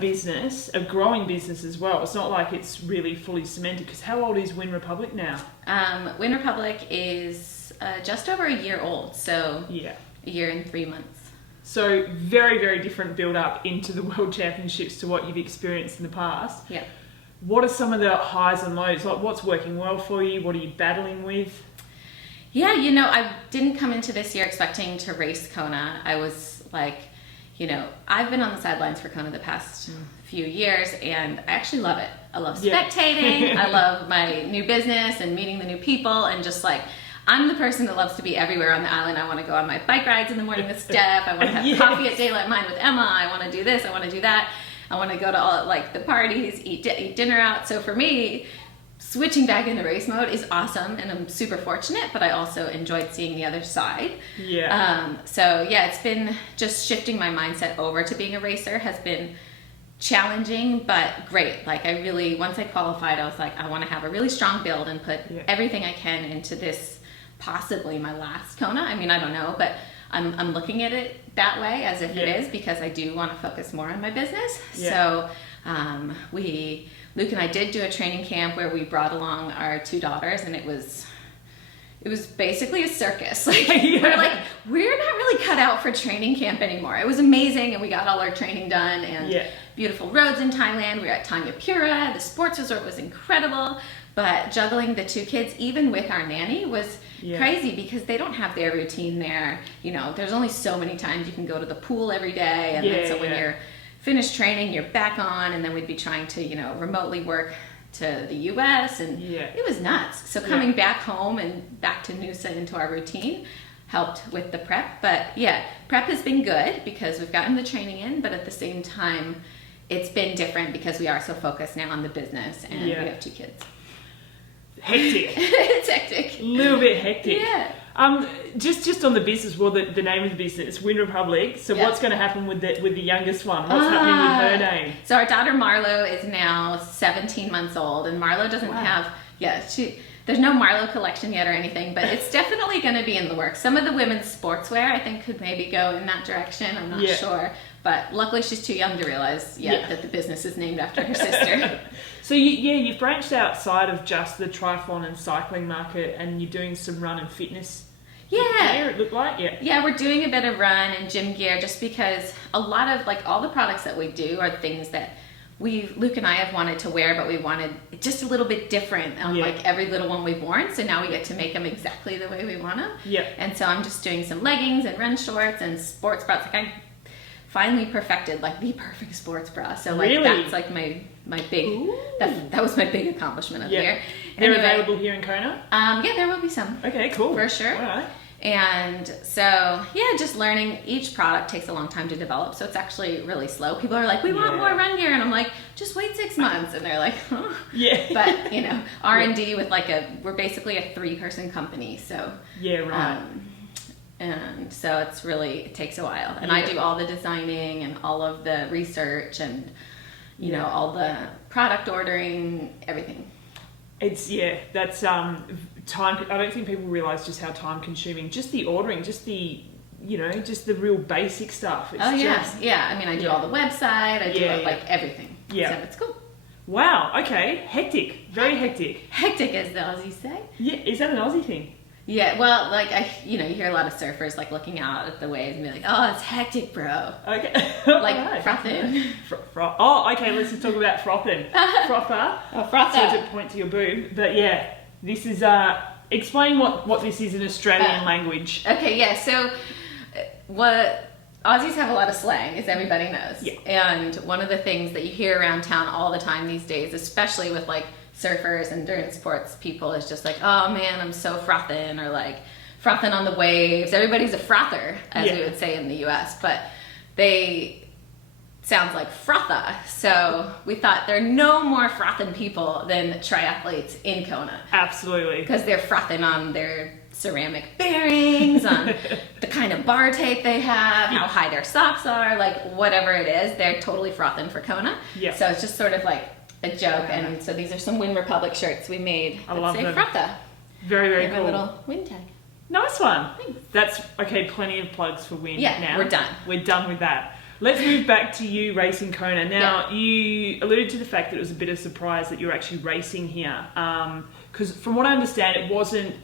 business, a growing business as well. It's not like it's really fully cemented, because how old is Win Republic now? Win Republic is just over a year old, so yeah, a year and 3 months. So very, very different build up into the World Championships to what you've experienced in the past. Yeah. What are some of the highs and lows? Like, what's working well for you? What are you battling with? Yeah, you know, I didn't come into this year expecting to race Kona. I was like, you know, I've been on the sidelines for Kona the past few years, and I actually love it. I love spectating. I love my new business and meeting the new people, and just like, I'm the person that loves to be everywhere on the island. I want to go on my bike rides in the morning with Steph. I want to have coffee at Daylight Mine with Emma. I want to do this. I want to do that. I want to go to all like the parties, eat dinner out. So for me, switching back into race mode is awesome, and I'm super fortunate, but I also enjoyed seeing the other side. Yeah. So yeah, it's been just shifting my mindset over to being a racer has been challenging, but great. Like, I really, once I qualified, I was like, I want to have a really strong build and put everything I can into this, possibly my last Kona. I mean, I don't know, but I'm looking at it that way, as if it is, because I do want to focus more on my business. So Luke and I did do a training camp where we brought along our 2 daughters, and it was basically a circus. Like, we're not really cut out for training camp anymore. It was amazing, and we got all our training done, and beautiful roads in Thailand. We were at Thanyapura. The sports resort was incredible, but juggling the 2 kids, even with our nanny, was crazy, because they don't have their routine there. You know, there's only so many times you can go to the pool every day, and then so when you're finished training, you're back on, and then we'd be trying to, you know, remotely work to the US, and it was nuts. So coming back home and back to Noosa into our routine helped with the prep. But yeah, prep has been good because we've gotten the training in, but at the same time, it's been different because we are so focused now on the business, and we have 2 kids. Hectic. It's hectic. A little bit hectic. Yeah. Just on the business, well, the name of the business, Win Republic. So what's going to happen with the youngest one? What's happening with her name? So our daughter Marlo is now 17 months old, and Marlo doesn't have there's no Marlo collection yet or anything, but it's definitely going to be in the works. Some of the women's sportswear, I think, could maybe go in that direction. I'm not sure, but luckily she's too young to realize that the business is named after her sister. So you've branched outside of just the triathlon and cycling market, and you're doing some run and fitness gear, it looked like. Yeah, we're doing a bit of run and gym gear, just because a lot of, like, all the products that we do are things that Luke and I have wanted to wear, but we wanted just a little bit different on like every little one we've worn. So now we get to make them exactly the way we want them. Yeah. And so I'm just doing some leggings and run shorts and sports bras. Like, I finally perfected like the perfect sports bra. So like that's like my big that was my big accomplishment of the year. They're available here in Kona? Yeah, there will be some. Okay, cool. For sure. All right. And so, yeah, just learning. Each product takes a long time to develop, so it's actually really slow. People are like, we want more run gear, and I'm like, just wait 6 months. And they're like, huh? Yeah. But, you know, R&D with like we're basically a 3-person company, so. Yeah, right. And so it takes a while. And I do all the designing and all of the research and, you know, all the product ordering, everything. It's, that's time. I don't think people realize just how time consuming, just the ordering, just the, you know, just the real basic stuff. It's I mean, I do all the website, I do like everything. Yeah. So it's cool. Wow. Okay. Hectic. Very hectic. Hectic, as the Aussies say. Yeah. Is that an Aussie thing? Yeah, well, like, you hear a lot of surfers, like, looking out at the waves and be like, oh, it's hectic, bro. Okay. Like, frothing. Okay, let's just talk about frothing. Frother. Oh, frother. So to point to your boob. But yeah, this is, explain what this is in Australian language. Okay, yeah, so what Aussies have a lot of slang, as everybody knows. Yeah. And one of the things that you hear around town all the time these days, especially with, like, surfers, endurance sports people, is just like, oh man, I'm so frothing, or like frothing on the waves. Everybody's a frother, as we would say in the US, but they sounds like frotha. So we thought there are no more frothing people than triathletes in Kona. Absolutely. Because they're frothing on their ceramic bearings, on the kind of bar tape they have, how high their socks are, like whatever it is, they're totally frothing for Kona. Yeah. So it's just sort of like a joke, and so these are some Win Republic shirts we made that say frotha. Very, very cool. A little Win tag. Nice one. Thanks. That's okay. Plenty of plugs for Win. Yeah, now. we're done. We're done with that. Let's move back to you racing Kona. Now, you alluded to the fact that it was a bit of a surprise that you're actually racing here. Because from what I understand, it wasn't,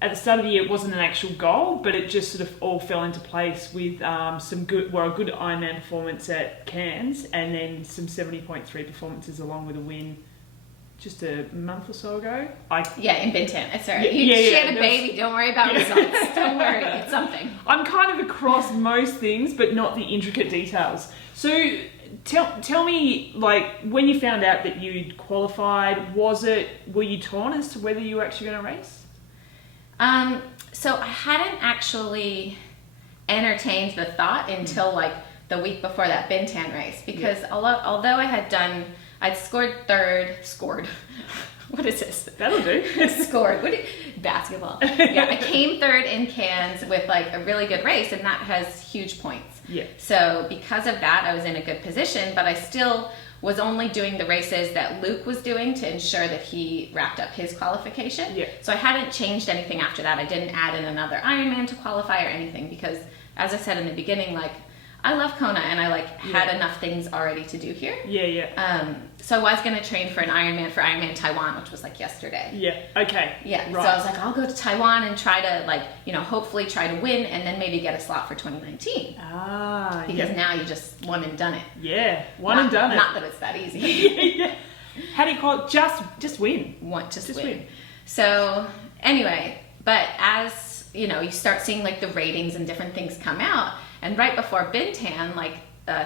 at the start of the year, it wasn't an actual goal, but it just sort of all fell into place with a good Ironman performance at Cairns and then some 70.3 performances along with a win just a month or so ago. In Bintan. Sorry. She had a baby. Don't worry about results. Don't worry. It's something. I'm kind of across most things, but not the intricate details. So tell me, like, when you found out that you'd qualified, were you torn as to whether you were actually going to race? So I hadn't actually entertained the thought until like the week before that Bintan race, because although I'd scored third. What is this? That'll do. Scored. Basketball. Yeah, I came third in Cairns with like a really good race, and that has huge points. Yeah. So because of that, I was in a good position, but I still was only doing the races that Luke was doing to ensure that he wrapped up his qualification. Yeah. So I hadn't changed anything after that. I didn't add in another Ironman to qualify or anything, because as I said in the beginning, like, I love Kona and I had enough things already to do here. Yeah. So I was going to train for Ironman Taiwan, which was like yesterday. Yeah. Okay. Yeah. Right. So I was like, I'll go to Taiwan and try to hopefully try to win and then maybe get a slot for 2019. Because now you just one and done it. Yeah. And done it. Not that it's that easy. Yeah. How do you call it? Just win. Just win. So anyway, but as you start seeing like the ratings and different things come out. And right before Bintan, like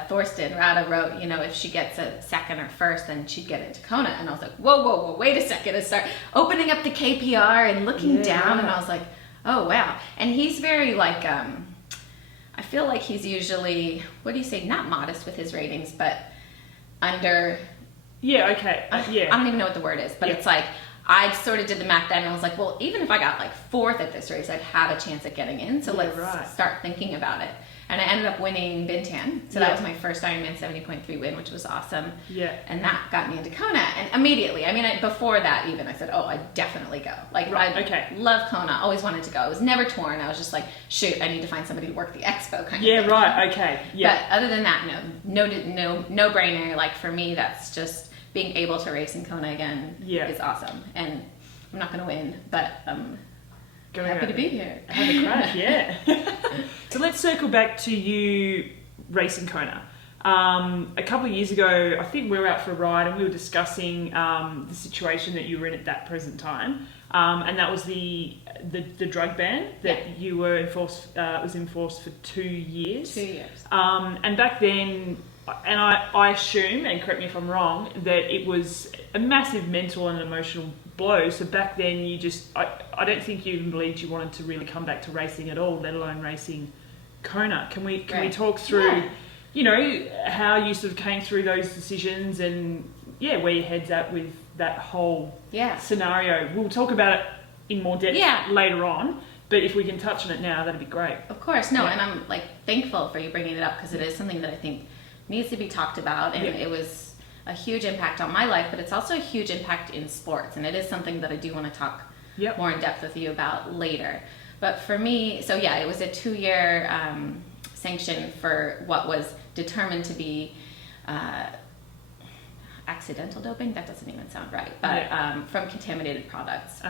Thorsten Rada wrote, if she gets a second or first, then she'd get into Kona. And I was like, whoa, wait a second. I start opening up the KPR and looking down, and I was like, oh, wow. And he's very like, I feel like he's usually, what do you say, not modest with his ratings, but under... Yeah, okay. I don't even know what the word is, but it's like, I sort of did the math then, and I was like, well, even if I got like fourth at this race, I'd have a chance at getting in. So let's start thinking about it. And I ended up winning Bintan. So that was my first Ironman 70.3 win, which was awesome. Yeah. And that got me into Kona. And immediately, before that even, I said, I'd definitely go. Like, I love Kona. Always wanted to go. I was never torn. I was just like, shoot, I need to find somebody to work the expo kind of thing. Yeah, right. Okay. Yeah. But other than that, no brainer. Like, for me, that's just being able to race in Kona again is awesome. And I'm not going to win, but happy to be here. Have a crack, yeah. So let's circle back to you racing Kona. A couple of years ago, I think we were out for a ride and we were discussing the situation that you were in at that present time, and that was the drug ban that you were enforced. Was enforced for 2 years. 2 years. And back then, and I assume, and correct me if I'm wrong, that it was a massive mental and emotional blow. So back then I don't think you even believed you wanted to really come back to racing at all, let alone racing Kona. Can we talk through, how you sort of came through those decisions and where your head's at with that whole scenario? We'll talk about it in more depth later on, but if we can touch on it now, that'd be great. Of course. No, and I'm like thankful for you bringing it up, because it is something that I think needs to be talked about, and it was a huge impact on my life, but it's also a huge impact in sports, and it is something that I do want to talk more in depth with you about later. But for me, so it was a 2-year sanction for what was determined to be accidental doping. That doesn't even sound right, but from contaminated products.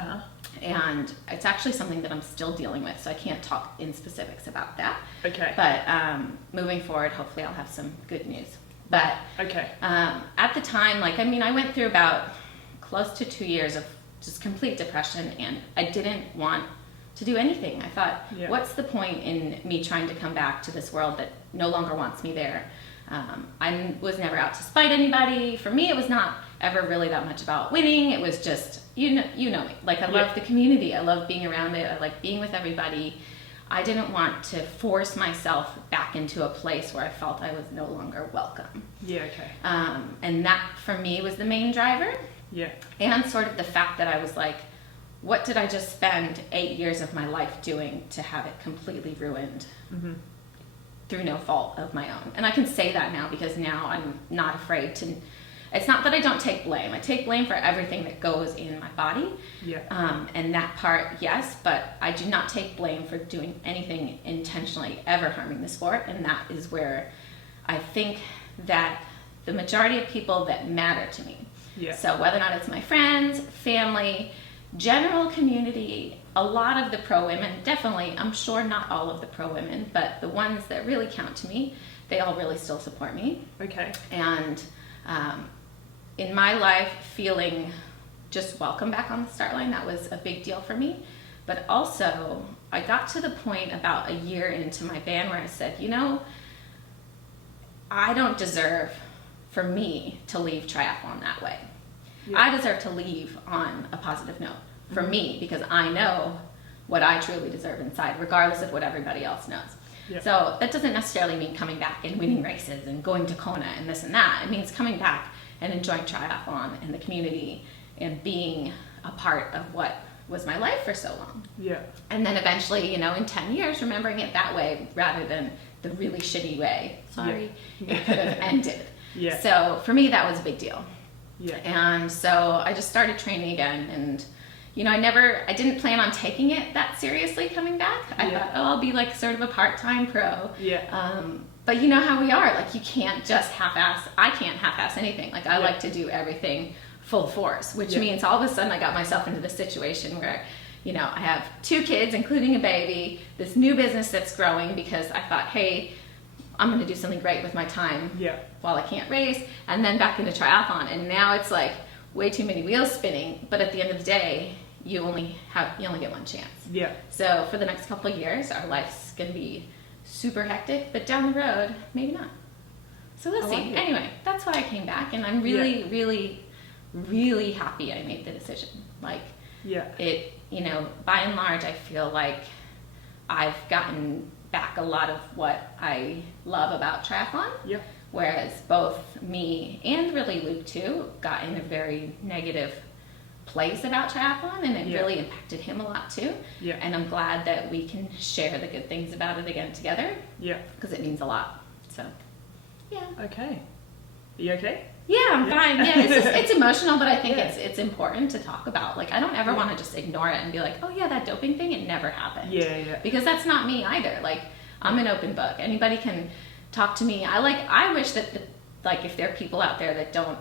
And it's actually something that I'm still dealing with, so I can't talk in specifics about that. Okay. But moving forward, hopefully I'll have some good news. But at the time, I went through about close to 2 years of just complete depression, and I didn't want to do anything. I thought, what's the point in me trying to come back to this world that no longer wants me there? I was never out to spite anybody. For me, it was not ever really that much about winning. It was just, you know me. Like, I love the community. I love being around it. I like being with everybody. I didn't want to force myself back into a place where I felt I was no longer welcome. Yeah, okay. And that, for me, was the main driver. Yeah. And sort of the fact that I was like, what did I just spend 8 years of my life doing to have it completely ruined through no fault of my own? And I can say that now, because now I'm not afraid to... It's not that I don't take blame. I take blame for everything that goes in my body. Yeah. And that part, yes, but I do not take blame for doing anything intentionally ever harming the sport. And that is where I think that the majority of people that matter to me, so whether or not it's my friends, family, general community, a lot of the pro women, definitely, I'm sure not all of the pro women, but the ones that really count to me, they all really still support me. Okay. And in my life, feeling just welcome back on the start line, that was a big deal for me. But also, I got to the point about a year into my ban where I said, you know, I don't deserve for me to leave triathlon that way. Yeah. I deserve to leave on a positive note for me, because I know what I truly deserve inside, regardless of what everybody else knows. Yeah. So that doesn't necessarily mean coming back and winning races and going to Kona and this and that. It means coming back and enjoying triathlon and the community and being a part of what was my life for so long. Yeah. And then eventually, you know, in 10 years, remembering it that way rather than the really shitty way. Sorry, it could have ended. Yeah. So for me, that was a big deal. Yeah. And so I just started training again, and you know, I didn't plan on taking it that seriously coming back. I thought, oh, I'll be like sort of a part-time pro. Yeah. But you know how we are, like you can't just I can't half-ass anything. Like I like to do everything full force, which means all of a sudden I got myself into this situation where, you know, I have 2 kids, including a baby, this new business that's growing because I thought, hey, I'm going to do something great with my time while I can't race, and then back into triathlon. And now it's like way too many wheels spinning, but at the end of the day, you only get one chance. Yeah. So for the next couple of years, our life's going to be super hectic, but down the road, maybe not. So we'll see. Anyway, that's why I came back, and I'm really, really, really happy I made the decision. Like, it, you know, by and large, I feel like I've gotten back a lot of what I love about triathlon. Yeah. Whereas both me and really Luke too got in a very negative place about triathlon, and it really impacted him a lot too. Yeah. And I'm glad that we can share the good things about it again together. Yeah. Because it means a lot. So, yeah. Okay. Are you okay? Yeah, I'm fine. Yeah, it's emotional, but I think it's important to talk about. Like, I don't ever want to just ignore it and be like, oh yeah, that doping thing, it never happened. Yeah. Because that's not me either. Like, I'm an open book. Anybody can talk to me. I wish that if there are people out there that don't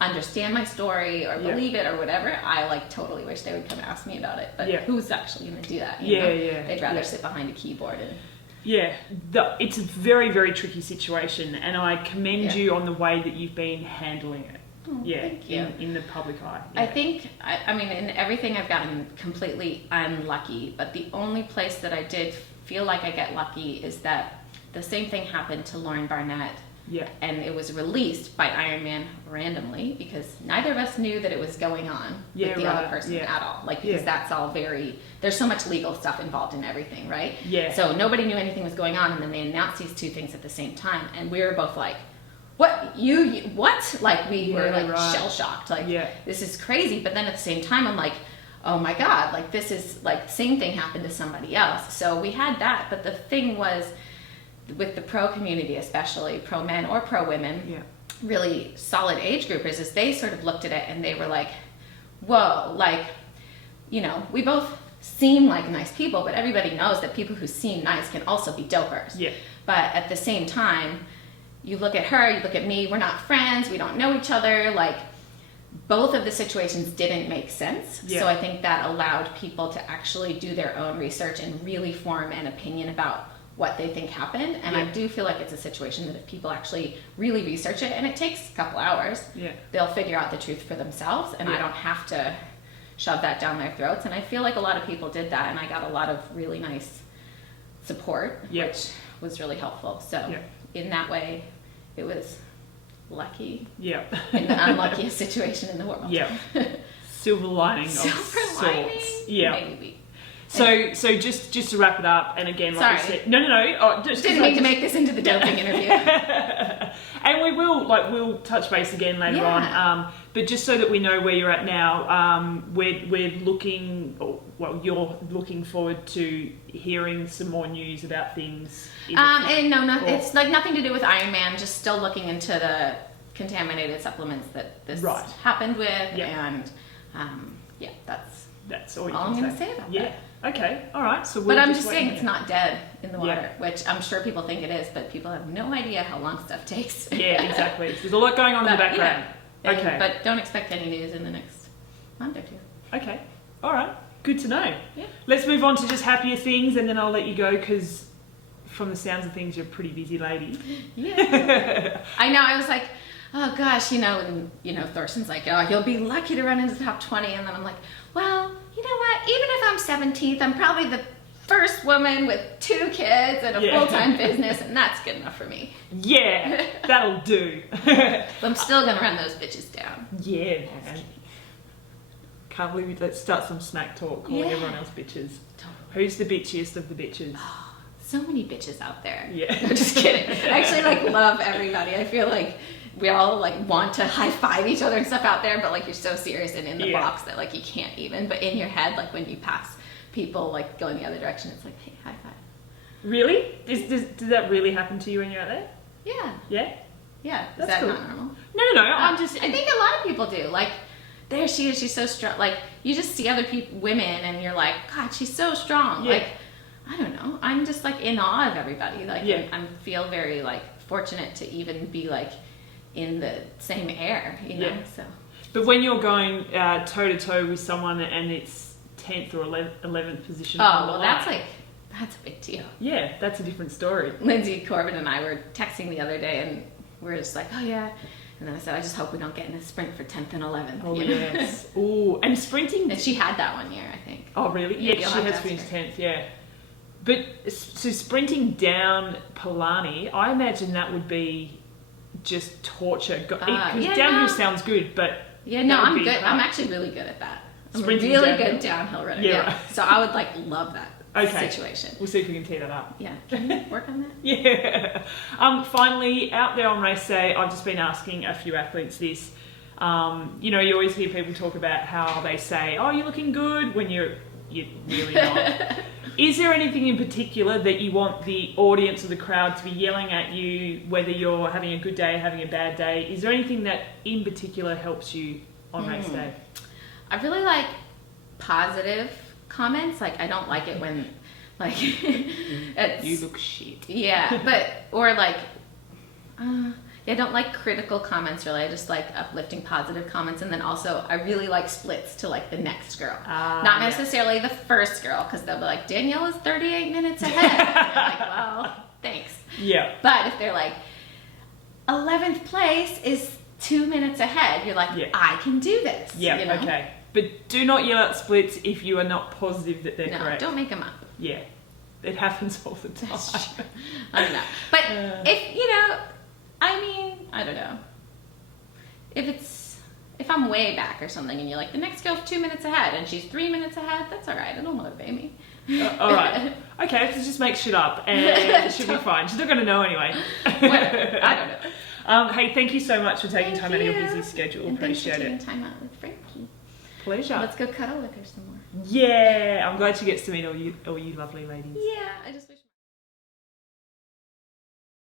understand my story or believe it or whatever, I totally wish they would come ask me about it. But who's actually going to do that? You know? They'd rather sit behind a keyboard and... Yeah, it's a very, very tricky situation, and I commend you on the way that you've been handling it. Oh, thank you. In the public eye. Yeah. I think, I mean, in everything I've gotten completely unlucky, but the only place that I did feel like I get lucky is that the same thing happened to Lauren Barnett. Yeah. And it was released by Ironman randomly because neither of us knew that it was going on with the other person at all. Because that's all there's so much legal stuff involved in everything, right? Yeah. So nobody knew anything was going on, and then they announced these 2 things at the same time, and we were both like, what? What? Like, we were shell-shocked. This is crazy. But then at the same time, I'm like, oh my God, this is same thing happened to somebody else. So we had that, but the thing was, with the pro community, especially pro men or pro women, really solid age groupers, is they sort of looked at it and they were like, whoa, you know, we both seem like nice people, but everybody knows that people who seem nice can also be dopers. Yeah. But at the same time, you look at her, you look at me, we're not friends, we don't know each other, both of the situations didn't make sense. Yeah. So I think that allowed people to actually do their own research and really form an opinion about what they think happened. And I do feel like it's a situation that if people actually really research it, and it takes a couple hours, they'll figure out the truth for themselves, and I don't have to shove that down their throats. And I feel like a lot of people did that, and I got a lot of really nice support, which was really helpful. So in that way, it was lucky in the unluckiest situation in the world. Silver lining of sorts. Maybe. So just to wrap it up, and again, like you said, no. Oh, didn't mean to make this into the doping interview. And we will, we'll touch base again later on. But just so that we know where you're at now, we're looking, you're looking forward to hearing some more news about things. It's nothing to do with Ironman. Just still looking into the contaminated supplements that this happened with, and that's all I'm going to say about that. Okay, all right. So But I'm wait just saying it's here. not dead in the water, Yeah. which I'm sure people think it is, but people have no idea how long stuff takes. Yeah, exactly. There's a lot going on in the background. Yeah. Okay. But don't expect any news in the next month or two. Okay, all right. Good to know. Yeah. Let's move on to just happier things, and then I'll let you go because, from the sounds of things, you're a pretty busy lady. Yeah. I know. I was like, oh gosh, and Thorsten's like, oh, you'll be lucky to run into the top 20, and then I'm like, well, you know what? Even if I'm 17th, I'm probably the first woman with 2 kids and a Yeah. full-time business, and that's good enough for me. Yeah, that'll do. But I'm still gonna run those bitches down. Yeah, man. Can't believe it. Let's start some smack talk, calling Yeah. everyone else bitches. Totally. Who's the bitchiest of the bitches? So many bitches out there. Yeah. No, just kidding. I actually love everybody. I feel like we all want to high five each other and stuff out there, but you're so serious and in the Yeah. box that you can't even. But in your head, when you pass people going the other direction, it's hey, high five. Really? Does that really happen to you when you're out there? Yeah. Yeah? Yeah. Is That's that cool. not normal? No. I'm just... I think a lot of people do. There she is. She's so strong. You just see other women, and you're like, God, she's so strong. Yeah. I don't know. I'm just in awe of everybody. Yeah. I feel very fortunate to even be in the same air, Yeah. So. But when you're going toe to toe with someone and it's 10th or 11th position, Oh, on the well, line, that's a big deal. yeah, that's a different story. Lindsay Corbin and I were texting the other day, and we're just oh yeah. And then I said, I just hope we don't get in a sprint for 10th and 11th. Oh yes. Oh, and sprinting. And she had that one year, I think. Oh really? Yeah, Yeah, you'll she have has to finished ask her. 10th. Yeah. But so sprinting down Palani, I imagine that would be just torture. Because yeah, downhill no. sounds good, but Yeah, no, that would I'm be good. hard. I'm actually really good at that. I'm Sprinting a really downhill? good downhill runner. Yeah, Yeah. right. So I would love that Okay. situation. We'll see if we can tee that up. Yeah. Can you work on that? Yeah. Finally, out there on race day, I've just been asking a few athletes this. You always hear people talk about how they say, "Oh, you're looking good," when you're really not. Is there anything in particular that you want the audience or the crowd to be yelling at you, whether you're having a good day, having a bad day? Is there anything that in particular helps you on race day? I really like positive comments. I don't like it when it's, You look shit. yeah, I don't like critical comments really. I just like uplifting positive comments, and then also I really like splits to the next girl. Not yeah. necessarily the first girl, because they'll be like, Danielle is 38 minutes ahead. And you're like, well, thanks. Yeah. But if they're 11th place is 2 minutes ahead, you're like, Yeah. I can do this. Yeah, okay. But do not yell out splits if you are not positive that they're No, correct. don't make them up. Yeah. It happens all the time. I don't know. But I don't know. If I'm way back or something and you're the next girl's 2 minutes ahead and she's 3 minutes ahead, that's all right. It'll motivate me. All right. Okay, let's just make shit up and it should be fine. She's not going to know anyway. Whatever. I don't know. Hey, thank you so much for taking Thank time out of your you. busy schedule. And thanks for Appreciate taking it. time out with Frankie. Pleasure. Let's go cuddle with her some more. Yeah, I'm glad she gets to meet all you lovely ladies. Yeah, I just.